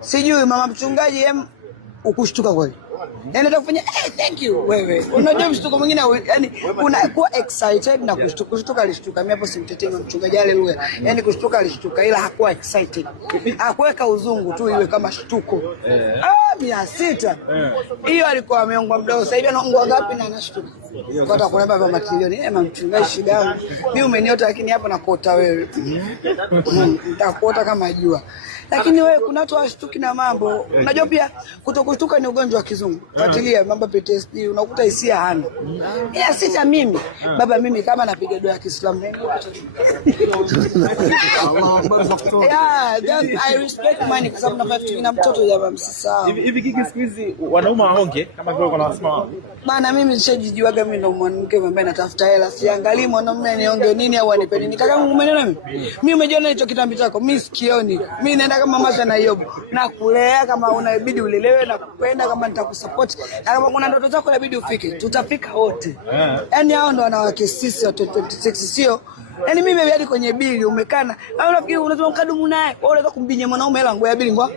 Sijui mama mchungaji ukushtuka kweli. Yaani atakufanya thank you wewe. Unajua mshtuko mwingine yani unakuwa excited na kushtuka alishtuka. Mimi hapo simtetee mama mchungaji haleluya. Yaani kushtuka alishtuka ila hakuwa excited. Hakuweka uzungu tu iwe kama shtuko. 600. Hiyo alikuwa ameongwa mdogo. Sasa hivi anaongwa ngapi na anashtuka? Kwa atakulamba kwa matilioni. Mama mchungaji shida yangu. Mimi umeniota lakini hapa nakuota wewe. Nitakuota kama jua. Lakini wewe kuna watu washtuki na mambo. Unajua pia kutokushtuka ni ugonjwa wa kizungu. Fuatilia mambo PTSD unakuta hisia hana. Sita mimi. Baba mimi kama napiga dua ya Kiislamu. I respect money kwa sababu nafahamu na mtoto jamaa msisahau. Hivi kiki siku hizi wanaume waonge kama vile wanasema. Bana mimi nishajijuaga mimi ndo mwanamke ambaye natafuta hela. Siangalii mwanamume nionge nini au anipe nini. Kaka umeelewa mimi? Mimi umejiona hicho kitambi chako. Mimi sikioni. Mimi naenda kama Masha na Yobu. Na kulea kama unabidi ulelewe na kupenda kama nitakusupport. Na kama kuna ndoto zako inabidi ufike. Tutafika wote. Yaani hao ndo wanawake sisi wa 2026 sio. Yaani mimi hadi kwenye bili umekana. Au unafikiri unasema mkadumu naye. Wewe unaweza kumbinya mwanaume hela ngoja bili ngwa.